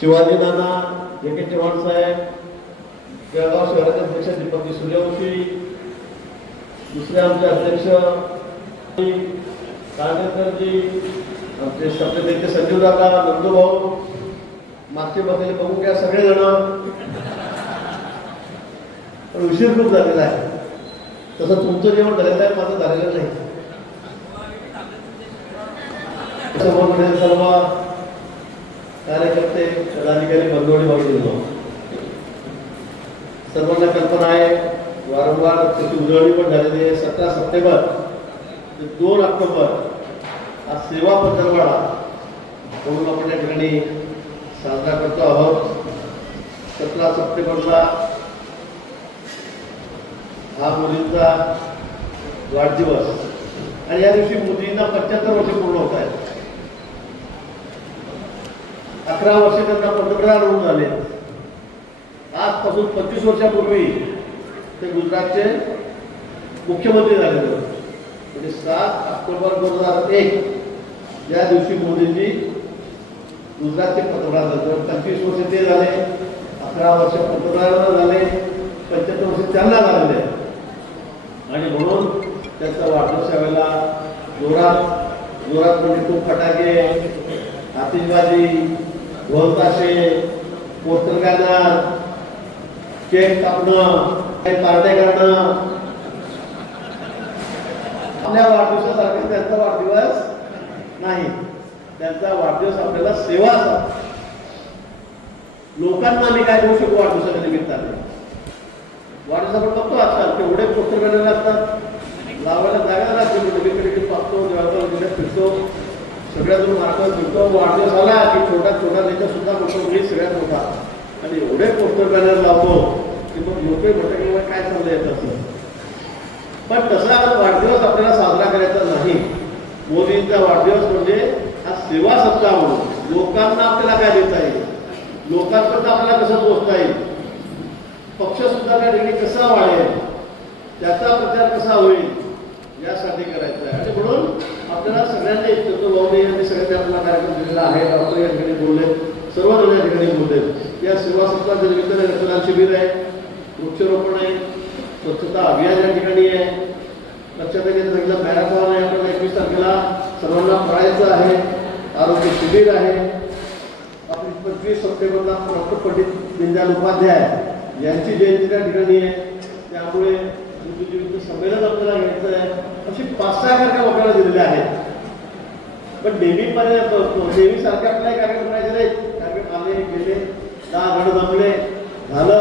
शिवाजी नाना जे के चव्हाण साहेब जळगाव शहराचे अध्यक्ष दीपकजी सूर्यवंशी दुसरे आमचे अध्यक्ष काळेकरजी आमचे सप्ते नेते संजीव दादा नंदूभाऊ मागचे बसलेले बघू घ्या सगळेजण. पण उशीर खूप झालेला आहे. तसं तुमचं जेवण झालेलं आहे माझं झालेलं नाही. समोर सर्व. कार्यकर्ते पदाधिकारी बंधुवडी भाऊ सर्वांना कल्पना आहे वारंवार त्याची उजळणी पण झालेली आहे. सतरा सप्टेंबर ते दोन ऑक्टोबर हा सेवा पंधरवाडा. म्हणून आपण या ठिकाणी साजरा करतो आहोत. सतरा सप्टेंबरला हा मुलींचा वाढदिवस. आणि या दिवशी मुलींना पंच्याहत्तर वर्ष पूर्ण होत आहेत. अकरा वर्ष त्यांना पंतप्रधान होऊन झाले. आजपासून पंचवीस वर्षापूर्वी ते गुजरातचे मुख्यमंत्री झाले होते. म्हणजे सात ऑक्टोबर दोन हजार एक या दिवशी मोदींनी गुजरातचे पंतप्रधान झाले. पंचवीस वर्ष ते झाले अकरा वर्ष पंतप्रधान झाले पंच्याहत्तर वर्ष त्यांना झालेले. आणि म्हणून त्यांचा वाढदिवसा वेळेला जोरात जोरात म्हणजे खूप फटाके आतिषबाजी ढोल पोस्टर बॅनर केक कापणं काही पार्ट्या करणं. आपल्या वाढदिवसासारखे त्यांचा वाढदिवस नाही. त्यांचा वाढदिवस आपल्याला सेवा असा. लोकांना आम्ही काय देऊ शकतो वाढदिवसाच्या निमित्ताने? वाढदिवस आपण बघतो आजकाल. तेवढे पोस्टर बॅनर असतात. लावायला जागा लागते सगळीकडे पाहतो देवाचा फिरतो. सगळ्या जो मार्ग फिरतो वाढदिवस आला की छोटा छोटा नेता सुद्धा मोठा मी सगळ्यात मोठा. आणि एवढे पोस्टर बॅनर लावतो की मग लोक भटकले काय सांगता येत असं पण तसा वाढदिवस आपल्याला साजरा करायचा नाही. मोदींचा वाढदिवस म्हणजे हा सेवा सप्ताह म्हणून. लोकांना आपल्याला काय देता येईल? लोकांपर्यंत आपल्याला कसं पोहोचता येईल? पक्ष सुद्धा त्या ठिकाणी कसा वाढेल? त्याचा प्रचार कसा होईल? यासाठी करायचं आहे. आणि म्हणून आपल्याला सगळ्यांनी चंद्र भाऊने यांनी सगळ्यांनी आपला कार्यक्रम दिलेला आहे. डॉक्टर या ठिकाणी बोलले सर्वजण या ठिकाणी बोलले. या सेवा सप्ताह निमित्ताने रक्तदान शिबिर आहे. वृक्षारोपण आहे. स्वच्छता अभियान या ठिकाणी आहे. लक्षात घेतलं सांगितलं मॅरेथॉन आहे. आपल्याला एकवीस तारखेला सर्वांना पळायचं आहे. आरोग्य शिबिर आहे. आपली पंचवीस सप्टेंबरला डॉक्टर पंडित दीनदयाल उपाध्याय यांची जयंती त्या ठिकाणी आहे. त्यामुळे बुद्धिजीवींचं संमेलन आपल्याला घ्यायचं आहे. अशी पाच सहा कार्यक्रम आपल्याला दिलेले आहेत. पण नेहमीपणे नेहमी सारखे आपल्याला कार्यक्रम करायचे नाही कार्यक्रम आले गेले दहा घड जमले झालं.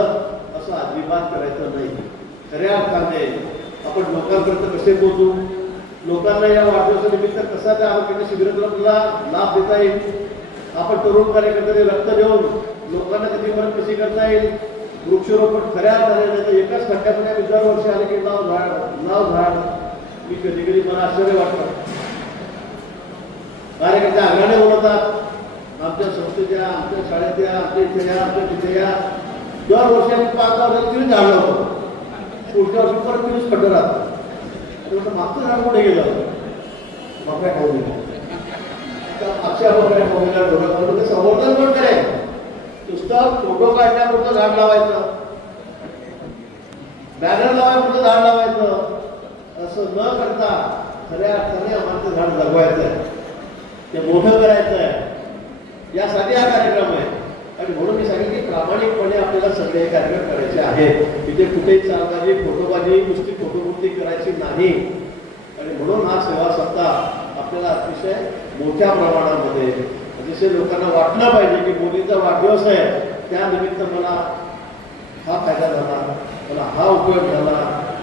असं अजिबात करायचं नाही. खऱ्या अर्थाने आपण लोकांपर्यंत कसे पोहोचू? लोकांना या वाढदिवसानिमित्त कसा त्या आरोग्याच्या शिबिरातून आपल्याला लाभ देता येईल? आपण तरुण कार्यकर्त्यांनी रक्त देऊन लोकांना त्याची मदत कशी करता येईल? वृक्षारोपण खऱ्या अर्थाने त्याच्या तर एकाच खड्ड्यामध्ये आम्ही दरवर्षी आले की नाव झाड नाव झाड. मी कधी कधी मला आश्चर्य वाटतं. कार्यकर्ते अंगाने बोलवतात आमच्या संस्थेच्या आमच्या शाळेच्या आमच्या इथे या आमच्या तिथे या दरवर्षी आम्ही पाच वर्षात तिने झाड लावतो. पुढच्या वर्षी परत तिनेच खड्डं राहतं आणि मागचं झाड कुठे गेलं? मग काय खाऊ दिलं अक्षय मग काय खाऊ करून ते संवर्धन पण करेल? नुसतं फोटो काढण्यापुरतं झाड लावायचं. बॅनर लावायपुरतं झाड लावायचं. असं न करता खऱ्या अर्थाने आम्हाला ते झाड जगवायचं आहे ते मोठं करायचं आहे यासाठी हा कार्यक्रम आहे. आणि म्हणून मी सांगेन की प्रामाणिकपणे आपल्याला सगळे कार्यक्रम करायचे आहेत. तिथे कुठेही चालणारी फोटोबाजी नुसती फोटोपूर्ती करायची नाही. आणि म्हणून हा सेवा सप्ताह आपल्याला अतिशय मोठ्या प्रमाणामध्ये अतिशय लोकांना वाटलं पाहिजे की मोदींचा वाढदिवस आहे त्यानिमित्त मला हा फ़ायदा मला हा उपयोग झाला,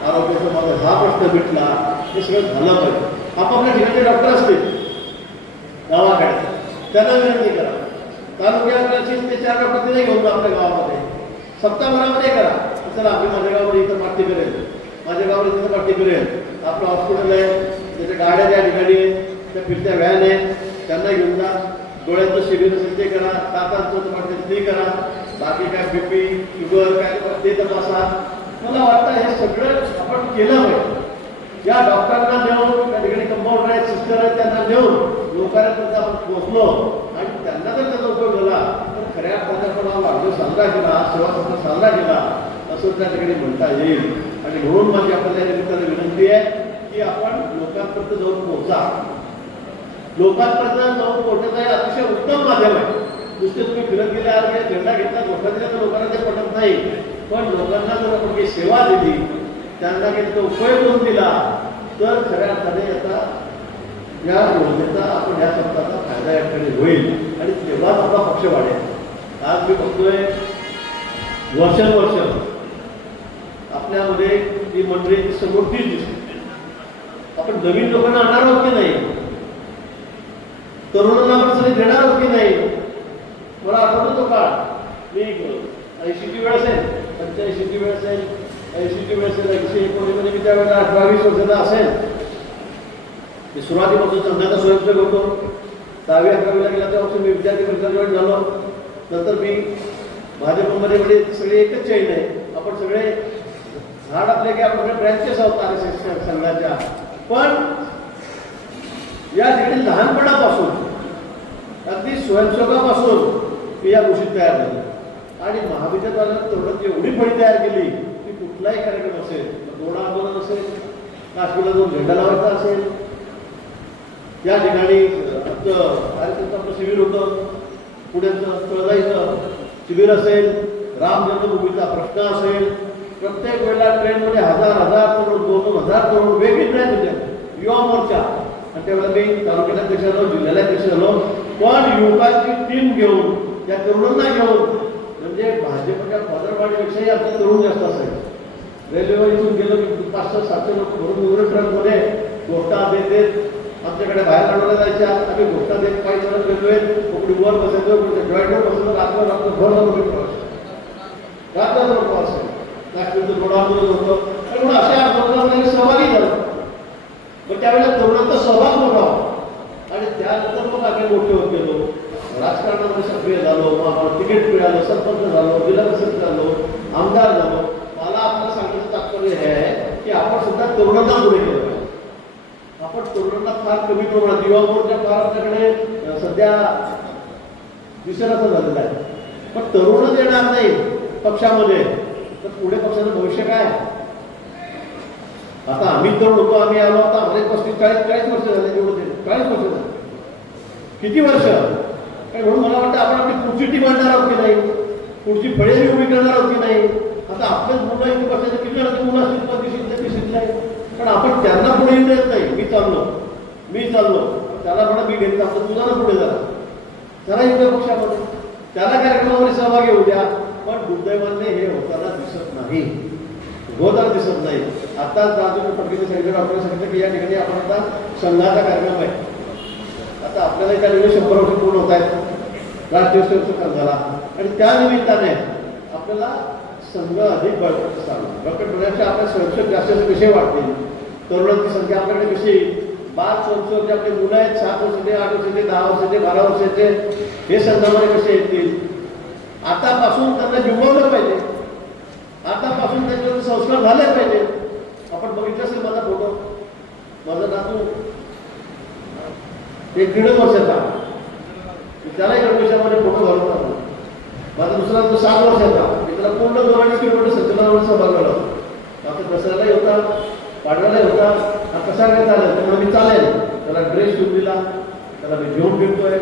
आरोग्याचा माझा हा प्रश्न मिटला, हे सगळं झालं पाहिजे. आपापल्या ठिकाणी डॉक्टर असतील गावाकडे विनंती करा. तालुक्याची ते चार डॉक्टर तिथे घेऊन जा आपल्या गावामध्ये. सप्ताहभरामध्ये करा. चला आपली माझ्या गावामध्ये इथं पार्टी करेल. माझ्या गावाला तिथं पार्टी करेल. आपलं हॉस्पिटल आहे त्याच्या गाड्या त्या ठिकाणी त्या फिरत्या व्हॅन आहेत, त्यांना घेऊन जा. डोळ्याचं शिबिर असेल ते करा दातांचं पार्टी ते करा. बाकी काय बीपी शुगर काय ते तपासा. मला वाटतं हे सगळं आपण केलं पाहिजे. या डॉक्टरांना देऊन त्या ठिकाणी कंपाऊंडर आहेत सिस्टर आहेत त्यांना देऊन लोकांपर्यंत आपण पोहोचलो. आणि आपण हा वाढदिवस साजरा केला सेवा सप्ताह साजरा केला असं त्या ठिकाणी म्हणता येईल. आणि म्हणून माझी आपल्याला या निमित्ताने विनंती आहे की आपण लोकांपर्यंत जाऊन पोहोचा. लोकांपर्यंत जाऊन पोहोचण्याचं हे अतिशय उत्तम माध्यम आहे. नुसते तुम्ही फिरत गेल्या आणि झेंडा घेतला मोठा दिला तर लोकांना ते पटत नाही. पण लोकांना जर आपण काही सेवा दिली त्यांना काही तो उपयोग करून दिला तर खऱ्या अर्थाने याचा या योजनेचा आपण या सप्ताहाचा फायदा या ठिकाणी होईल. आणि तेव्हाच आपला पक्ष वाढेल. आज मी बघतोय वर्षानुवर्ष आपल्यामध्ये ही मंडळी ती दिसते. आपण नवीन लोकांना आणणार आहोत की नाही? तरुणांना आपण सगळे देणार आहोत की नाही. मला आठवतो तो काळ मी ऐंशीची वेळ असेल पंच्याऐंशीची वेळ असेल ऐंशीची वेळ असेल एकशे एकोणीसमध्ये मी त्यावेळेला अठरावीस वर्षाचा असेल. मी सुरुवातीपासून संघाचा स्वयंसेवक होतो. दहावी अकरावीला गेला तेव्हा मी विद्यार्थी परिषद जॉईन झालो. नंतर मी भाजपमध्ये म्हणजे सगळे एकच चैन आहे. आपण सगळे झाड आपले की आपण ब्रँचेस आहोत आर एस एस संघाच्या. पण या ठिकाणी लहानपणापासून अगदी स्वयंसेवकापासून मी या गोष्टी तयार झाल्या आणि महाविद्यालयानं तेवढं एवढी फळी तयार केली की कुठलाही कार्यक्रम असेल दोडा आंदोलन असेल काश्मीरला जो झेंडा लावायचा असेल या ठिकाणी आमचं आपलं शिबिर होतं पुण्याचं तळजाईचं शिबिर असेल राम जन्मभूमीचा प्रश्न असेल प्रत्येक वेळेला ट्रेनमध्ये हजार हजार करोड दोन दोन हजार करोड वेगवेगळ्या होत्या युवा मोर्चा. आणि त्यावेळेला मी तालुक्याध्यक्ष झालो जिल्ह्याला अध्यक्ष झालो. पण युवकांची टीम घेऊन त्या तरुणांना घेऊन म्हणजे भाजपच्या पदरवाडीपेक्षाही आमचे तरुण जास्त असायचे. रेल्वेवर इथून गेलो की पाच सहा सातशे लोक भरून उघडे ट्रकमध्ये गोष्टा देत देत आमच्याकडे बाहेर काढवल्या जायच्या. आम्ही गोष्टा देत काही जण रेल्वेत कोकडी वर बसायचो म्हणजे कोणत्या जॉईंटवर बसायचो रात्र रात्र भर जातो प्रवास रात्र प्रवास नागपूरचं थोडं आंदोलन होतं. आणि म्हणून अशा आंदोलनामध्ये सहभागी झालो. मग त्यावेळेला तरुणांचा सहभाग मोठा होता. आणि त्यानंतर मग आम्ही मोठे होत गेलो. राजकारणामध्ये सक्रिय झालो मग आम्हाला तिकीट मिळालं सरपंच झालो जिल्हा परिषद झालो आमदार झालो. मला आपल्याला सांगण्याचं तात्पर्य हे आहे की आपण सुद्धा तरुणांना पुढे केलं पाहिजे आपण तरुणांना फार कमी प्रमाणात युवा मोर्चा फार आपल्याकडे सध्या दिसेल झालेलं आहे. पण तरुणच येणार नाही पक्षामध्ये. तर पुढे पक्षाचं भविष्य काय? आता आम्ही तरुण होतो आम्ही आलो आता आम्हाला पस्तीस चाळीस चाळीस वर्ष झाले निवडून चाळीस वर्ष झाले. किती वर्ष? काय म्हणून मला वाटतं आपण आपली पुढची टीम आणणार आहोत की नाही? पुढची फळेरी उभी करणार आहोत की नाही? आता आपलेच मुलं इथे बसायचं किती जणांची मुलं असतील? पतीशीतले शिकलाय पण आपण त्यांना पुढे येऊ देत नाही. मी चाललो. मी चाललो. त्याला म्हणा मी घेतला तर तुझा ना पुढे जा. त्याला येऊ द्या पक्षामध्ये त्याला कार्यक्रमामध्ये सहभागी होऊ द्या. पण दुर्दैवाने हे होताना दिसत नाही. होताना दिसत नाही. आता राजू पटकेने सांगितलं डॉक्टरने सांगितलं की या ठिकाणी आपण आता संघाचा कार्यक्रम आहे. आता आपल्याला एका दिवशी शंभर वर्ष पूर्ण होत आहेत. राष्ट्रीय स्वयंसेवक झाला. आणि त्या निमित्ताने आपल्याला संघ अधिक बळकट असावा बळकट होण्याचे आपल्या स्वयंसेवक जास्त कसे वाढतील? तरुणांची संख्या आपल्याकडे कशी? येईल? पाच वर्ष जे आपले मुलं आहेत सात वर्षाचे आठ वर्षाचे दहा वर्षाचे बारा वर्षाचे हे संघामध्ये कसे येतील? आतापासून त्यांना जिंकवलं पाहिजे. आतापासून त्यांच्यावर संस्कार झाले पाहिजे. आपण बघितलं असेल माझा फोटो माझा नातू एक दीड वर्षाचा ना पैशामध्ये फोटो घालून आलो माझा दुसरा तो सात वर्षाचा मी त्याला पूर्ण दोन अडीच किलोमीटर संचलनावर सहभाग झाला आता दसऱ्यालाही होता पाडव्यालाही होता हा कसा काय चालेल? त्यामुळे मी चालेल. त्याला ड्रेस घेऊन दिला. त्याला मी घेऊन फिरतोय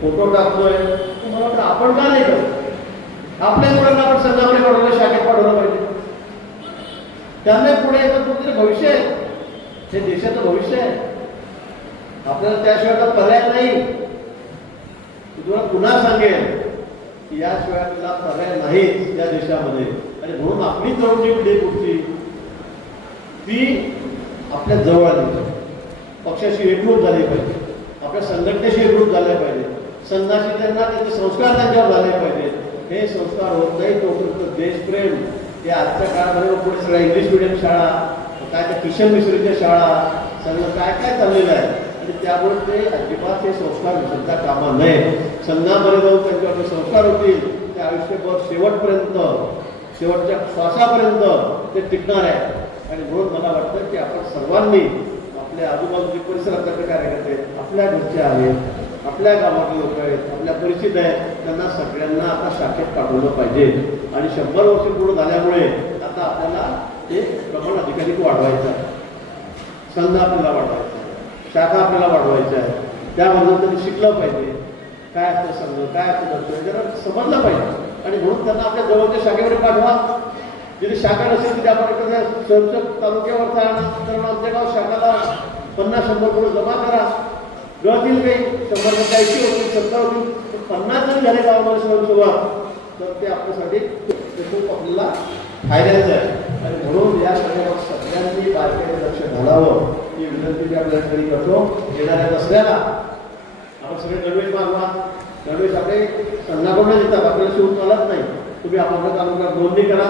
फोटो टाकतोय. मला वाटतं आपण का नाही करत? आपल्या मुलांना आपण संघामध्ये पाठवलं शाखेत पाठवलं पाहिजे. त्यांना पुढे येतं कुठेतरी भविष्य आहे? हे देशाचं भविष्य आहे. आपल्याला त्याशिवाय आता पर्याय नाही. मी तुला पुन्हा सांगेन की याशिवाय आपल्याला पर्याय नाही त्या देशामध्ये. आणि म्हणून आपली तरुण जी पिढी कुठची? ती आपल्या जवळ आली पाहिजे. पक्षाशी एकरूप झाली पाहिजे. आपल्या संघटनेशी एकरूप झाले पाहिजे. संघाशी त्यांना त्याचे संस्कार त्यांच्यावर झाले पाहिजे. हे संस्कार होत नाही तोपर्यंत देशप्रेम हे आजच्या काळामध्ये पुढे सगळ्या इंग्लिश मिडियम शाळा काय त्या किशन मिश्रीच्या शाळा सगळं काय काय चाललेलं आहे. त्यामुळे ते अजिबात हे संस्कार विसरता कामा नये. संघामध्ये जाऊन त्यांच्यावर संस्कार होतील ते आयुष्यभर शेवटपर्यंत शेवटच्या श्वासापर्यंत ते टिकणार आहे आणि म्हणून मला वाटतं की आपण सर्वांनी आपल्या आजूबाजूचे परिसरातले कार्यकर्ते आपल्या घरचे आहेत आपल्या गावातले लोक आहेत आपल्या परिचित आहेत त्यांना सगळ्यांना आता शाखेत पाठवलं पाहिजे. आणि शंभर वर्ष पूर्ण झाल्यामुळे आता आपल्याला ते प्रमाण अधिकाधिक वाढवायचं आहे. संघ आपल्याला वाढवायचा शाखा आपल्याला वाढवायच्या आहे त्याबद्दल त्यांनी शिकलं पाहिजे. काय असतं संघ काय असतं दर्शन जरा समजलं पाहिजे. आणि म्हणून त्यांना आपल्या जवळच्या शाखेकडे पाठवा. जिथे शाखा नसेल तिथे आपण एखाद्या सरसक तालुक्यावरचा आणा तर आमच्या गाव शाखाला पन्नास शंभर करून जमा करा. गळतील काही शंभर टक्के ऐंशी होतील सत्तर होतील पन्नास जरी झाले गावामध्ये स्वयंसेवक तर ते आपल्यासाठी खूप आपल्याला फायद्याचं आहे. आणि म्हणून या सगळ्या सगळ्यांनी बारकाईने लक्ष घालावं. ही विनंती मी आपल्या ठिकाणी करतो येणाऱ्या दसऱ्याला आपण सगळे गणवेश मागवा. गणवेश आपले संघाकडून येतात आपल्याला शिवून चालत नाही. तुम्ही आपापल्या तालुक्यात नोंदणी करा.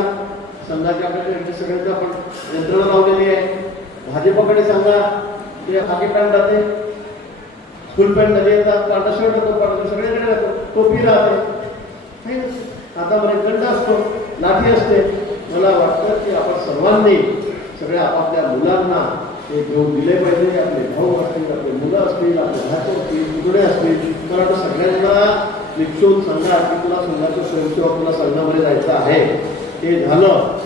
संघाची आपल्याकडे सगळ्यांचं आपण यंत्रणा लावलेली आहे. भाजपकडे सांगा ते हाकी पॅन्ट राहते फुल पॅन्टमध्ये येतात पांढरा शर्ट होतो पांढरा सगळीकडे राहतो टोपी राहते. काही नसते. हातामध्ये असतो लाठी असते. मला वाटतं की आपण सर्वांनी सगळ्या आपापल्या मुलांना ते घेऊन दिले पाहिजे आपले भाऊ असतील आपले मुलं असतील आपले भाचे असतील मुले असतील. कारण सगळ्यांना निक्षून सांगा की तुला संघाचं स्वयंसेवक तुला संघामध्ये जायचं आहे. ते झालं.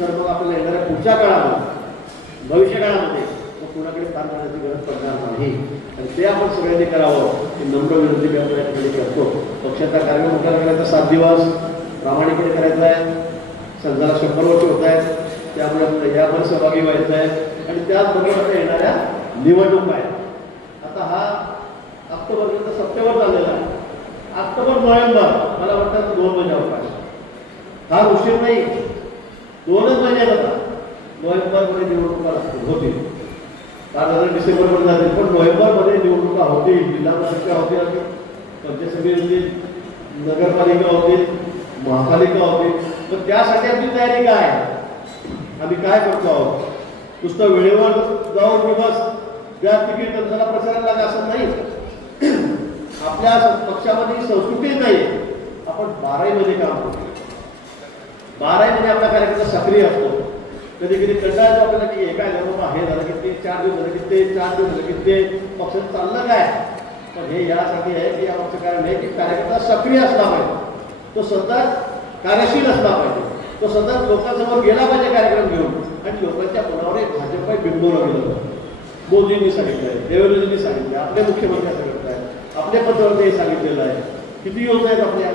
तर मग आपल्याला येणाऱ्या पुढच्या काळामध्ये भविष्य काळामध्ये मग कुणाकडे काम करण्याची गरज पडणार नाही. आणि ते आपण सगळ्यांनी करावं. की नम्र विनंती मी आपल्या ठिकाणी करतो. पक्षाचा कार्यक्रम मोठा करायचा सात दिवस प्रामाणिकपणे करायचा आहे. संघाला शंभर वर्ष होत आहेत. त्यामुळे आपल्याला यावर सहभागी व्हायचं आहे. आणि त्याचबरोबर आता येणाऱ्या निवडणूक आहेत. आता हा ऑक्टोबर सप्टेंबर झालेला आहे. ऑक्टोबर नोव्हेंबर मला वाटतं दोन महिने अवकाश हा उशीर नाही. दोनच महिने आता. नोव्हेंबरमध्ये निवडणुका असतील होतील. काल डिसेंबरमध्ये झाले पण नोव्हेंबरमध्ये निवडणुका होतील. जिल्हा परिषदा होतील. पंचायत समिती नगरपालिका होतील. महापालिका होतील. तर त्यासाठी आपली तयारी काय आम्ही काय करतो आहोत? नुसतं वेळेवर जाऊन दिवस ज्या तिकीट त्याला प्रचारायला लागा असं नाही. आपल्या पक्षामध्ये ही संस्कृती नाही. आपण बारावीमध्ये काम करतो. बारावीमध्ये आपला कार्यक्रम सक्रिय असतो. कधी कधी कंटाळा आपल्याला की एका काय झालं? हे झालं की ते चार दिवस झालं की ते चार दिवस झालं की ते. पक्षात चाललं काय? पण हे यासाठी आहे की आमचं कारण आहे की कार्यकर्ता सक्रिय असला पाहिजे. तो सतत कार्यशील असला पाहिजे. तो सतत लोकांसमोर गेला पाहिजे कार्यक्रम घेऊन. आणि लोकांच्या मनावर एक भाजप बिंबवलं गेलं मोदींनी सांगितलंय देवेंद्रजींनी सांगितलं आपल्या मुख्यमंत्र्या सांगितलं आहे आपले पंतप्रधान सांगितलेलं आहे. किती योजना आहेत आपल्या?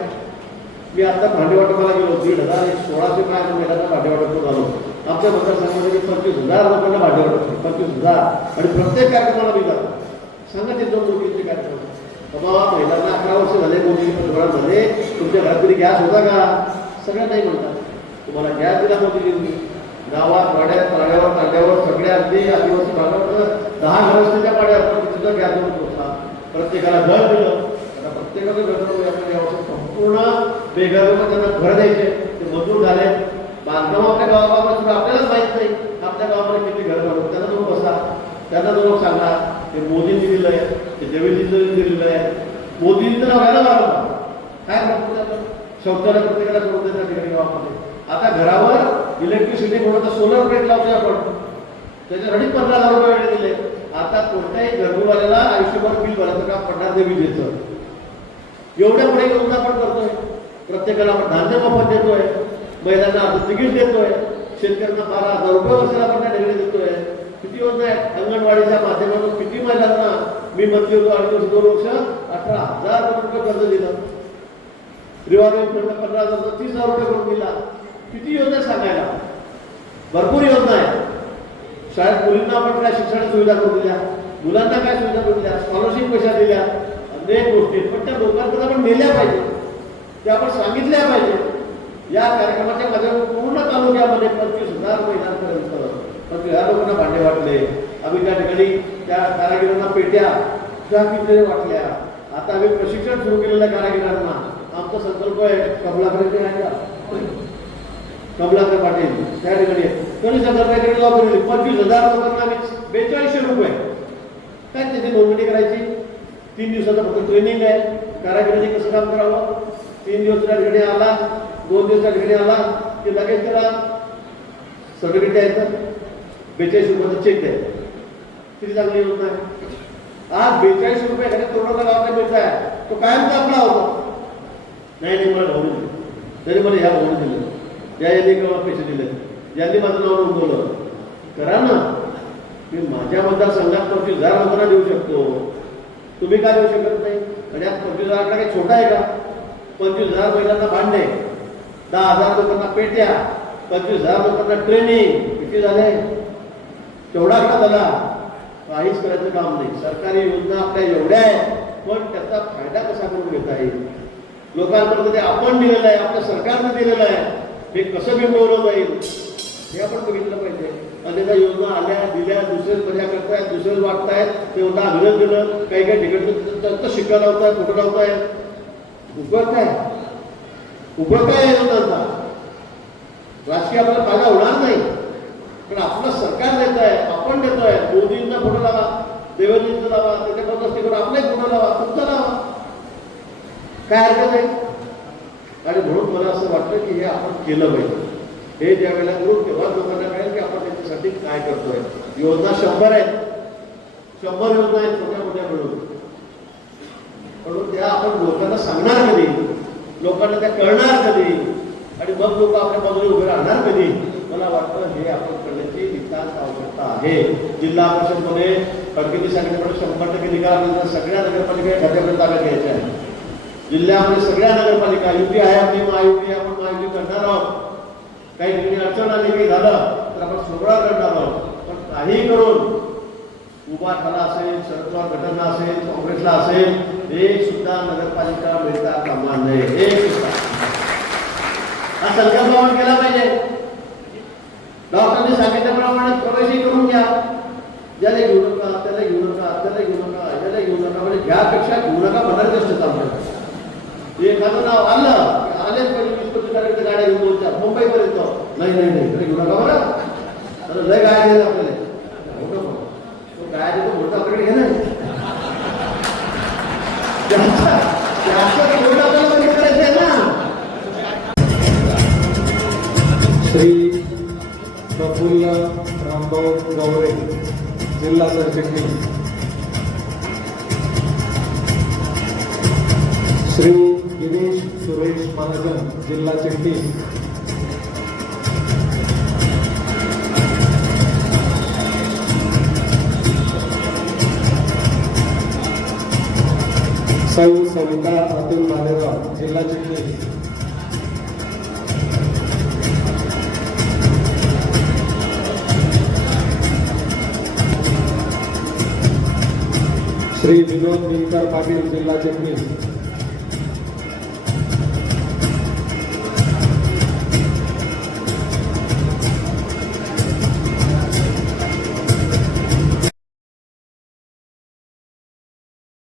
मी आता भांडेवाटपाला गेलो दीड हजार सोळाशे काय महिन्याचा भांडेवाटप झालो आमच्या मतदारसंघामध्ये पंचवीस हजार लोकांना भांडेवाटप पंचवीस हजार. आणि प्रत्येक कार्यक्रमाला मी जातो. सांगा ते दोन मोदींचे कार्यक्रम. बाबा महिलांना अकरा वर्ष झाले मोदी पंतप्रधान झाले. तुमच्या घरात तरी गॅस होता का? सगळ्या नाही म्हणतात. तुम्हाला गॅस दिला मोदीजींनी. गावात वाड्यात पाड्यावर तांड्यावर सगळ्या अगदी आदिवासी भागावर दहा घरस्तीच्या पाड्यावर पण सुद्धा गॅस देऊन पोहोचला प्रत्येकाला घर दिलं. आता प्रत्येकाचं घर दिलं आपण यावर्षी संपूर्ण बेघर त्यांना घर द्यायचे. ते मजूर झाले. बांधकाम आपल्या गावाबाबत सुद्धा आपल्यालाच माहीत नाही. आपल्या गावामध्ये किती घर झालं. त्यांना तुम्ही बसा. त्यांना तुम्ही सांगा. ते मोदींनी दिलं आहे ते देवेंद्रजींनी दिलेलं आहे मोदींचं नाव घ्यायला लागलं काय म्हणतो आपण शौचालय प्रत्येकाला सोडून देतात ठिकाणी गावामध्ये. आता घरावर इलेक्ट्रिसिटी म्हणून सोलर प्लेट लावतोय आपण. त्याच्यासाठी पंधरा हजार रुपये वेळ दिले. आता कोणत्याही गर्भवाल्याला आयुष्यभर बिल भरायचं का पन्नास देवी देतं एवढ्या पुढे योजना आपण करतोय. प्रत्येकाला आपण धान्य मोफत देतोय. महिलांना आपण तिकीट देतोय. शेतकऱ्यांना बारा हजार रुपये वर्षाला आपण त्या डिग्री देतोय. किती योजना आहे अंगणवाडीच्या माध्यमातून किती महिलांना मी मंत्री होतो अडीच वर्ष दोन वर्ष अठरा हजार रुपये कर्ज दिलं. रिवाज पंधरा हजार तीस हजार रुपये करून दिला. किती योजना सांगायला? भरपूर योजना आहे शाळेत मुलींना आपण काय शिक्षण सुविधा करून दिल्या? मुलांना काय सुविधा करून दिल्या? स्कॉलरशिप कशा दिल्या? अनेक गोष्टी पण त्या लोकांकडे आपण नेल्या पाहिजे. त्या आपण सांगितल्या पाहिजे. या कार्यक्रमाच्या माझ्या पूर्ण तालुक्यामध्ये पंचवीस हजार महिलांपर्यंत पंचवीस हजार लोकांना भांडे वाटले. आम्ही त्या ठिकाणी त्या कारागिरांना पेट्या त्या कितीतरी वाटल्या. आता आम्ही प्रशिक्षण सुरू केलेल्या कारागिरांना. आमचा संकल्प आहे कमलाकडे आहे का? कमलाकर पाटील त्या ठिकाणी. तरी संदर्भाकडे लागू दिली पंचवीस हजार लोकांना आम्ही बेचाळीसशे रुपये काय त्याची नोंदणी करायची. तीन दिवसाचं फक्त ट्रेनिंग आहे. कारागिरांनी कसं काम करावं? तीन दिवस त्या ठिकाणी आला. दोन दिवस त्या ठिकाणी आला. की लगेच त्याला सर्टिफिकेट द्यायचं बेचाळीस रुपयाचा चेक द्यायचा. किती चांगली योजना आहे. आज बेचाळीस रुपये एखाद्या तरुणाला लावता मिळत आहे तो कायमचा आपला होता. नाही नाही मला भाऊ दिले तरी मला ह्या भाऊ दिले या यांनी किंवा पैसे दिले. यांनी माझं नाव नोंदवलं. करा ना. मी माझ्या मतदारसंघात पंचवीस हजार लोकांना देऊ शकतो. तुम्ही काय देऊ शकत नाही? आणि आज पंचवीस हजार काही छोटा आहे का? पंचवीस हजार महिलांना भांडे दहा हजार लोकांना पेट्या. पंचवीस हजार लोकांना ट्रेनिंग किती झाले? तेवढा का झाला? काहीच करायचं काम नाही. सरकारी योजना आपल्या एवढ्या आहेत पण त्याचा फायदा कसा करून घेता येईल? लोकांपर्यंत ते आपण दिलेलं आहे आपल्या सरकारनं दिलेलं आहे. हे कसं बिंबवलं जाईल हे आपण बघितलं पाहिजे. आणि त्या योजना आल्या दिल्या दुसरेच मजा करतायत दुसरेच वाटतायत ते होता अभिनंद दिलं काही काही ठिकाणी शिक्का लावतायत फोटो लावतायत. उभं काय? उभं काय आहे राजकीय आपल्याला फायदा होणार नाही. पण आपलं सरकार देत आहे आपण देतोय. मोदींना फोटो लावा देवेंद्रजींचा लावा त्याच्या पद्धतीवर आपलाही फोटो लावा तुमचा लावा. काय हरकत आहे? आणि म्हणून मला असं वाटतं की हे आपण केलं पाहिजे. हे ज्या वेळेला करू तेव्हा लोकांना कळेल की आपण त्याच्यासाठी काय करतोय. योजना शंभर आहेत. शंभर योजना आहेत छोट्या मोठ्या मिळून. म्हणून त्या आपण लोकांना सांगणार कधी? लोकांना त्या कळणार कधी? आणि मग लोक आपल्या बाजूने उभे राहणार कधी? मला वाटतं हे आपण करण्याची विकास आवश्यकता आहे. जिल्हा परिषदमध्ये फडकेंनी सांगितल्याप्रमाणे शंभर टक्के निकाल सगळ्या नगरपालिका खात्यापर्यंत ताब्यात घ्यायच्या आहेत जिल्ह्यामध्ये सगळ्या नगरपालिका युती आहे आपली महायुती आपण महायुती करणार आहोत. काही तुम्ही अडचण आली काही झालं तर आपण सोहळा करणार आहोत. पण काही करून उभा ठाला असेल शरद पवार गटांना असेल काँग्रेसला असेल एक सुद्धा नगरपालिका मिळता कामा नये. एक सुद्धा. हा संकल्प केला पाहिजे. डॉक्टरने सांगितल्याप्रमाणे प्रवेशही करून घ्या. ज्याला घेऊ नका त्याला घेऊ नका त्याला घेऊ नका याला घेऊ नका म्हणजे घ्यापेक्षा घेऊ नका म्हणायचं असतं आपल्याला एखादं नाव आलं आले आलेच पाहिजे वीस पंचवीस तारखेच्या गाड्या घेऊन पोहोचतात मुंबईपर्यंत. नाही नाही नाही. त्याला घेऊ नका बरं तर लय गाड्या दिल्या आपल्याला तो गाड्या देतो मोठा आपल्याकडे घे ना. श्री प्रफुल्ल रामभाऊ गवळे जिल्हा सरचिटणीस जिल्हा चिटणीस सौ सविता अतुल मालेगाव जिल्हा चिटणीस श्री विनोद विनकर पाटील जिल्हा चिटणीस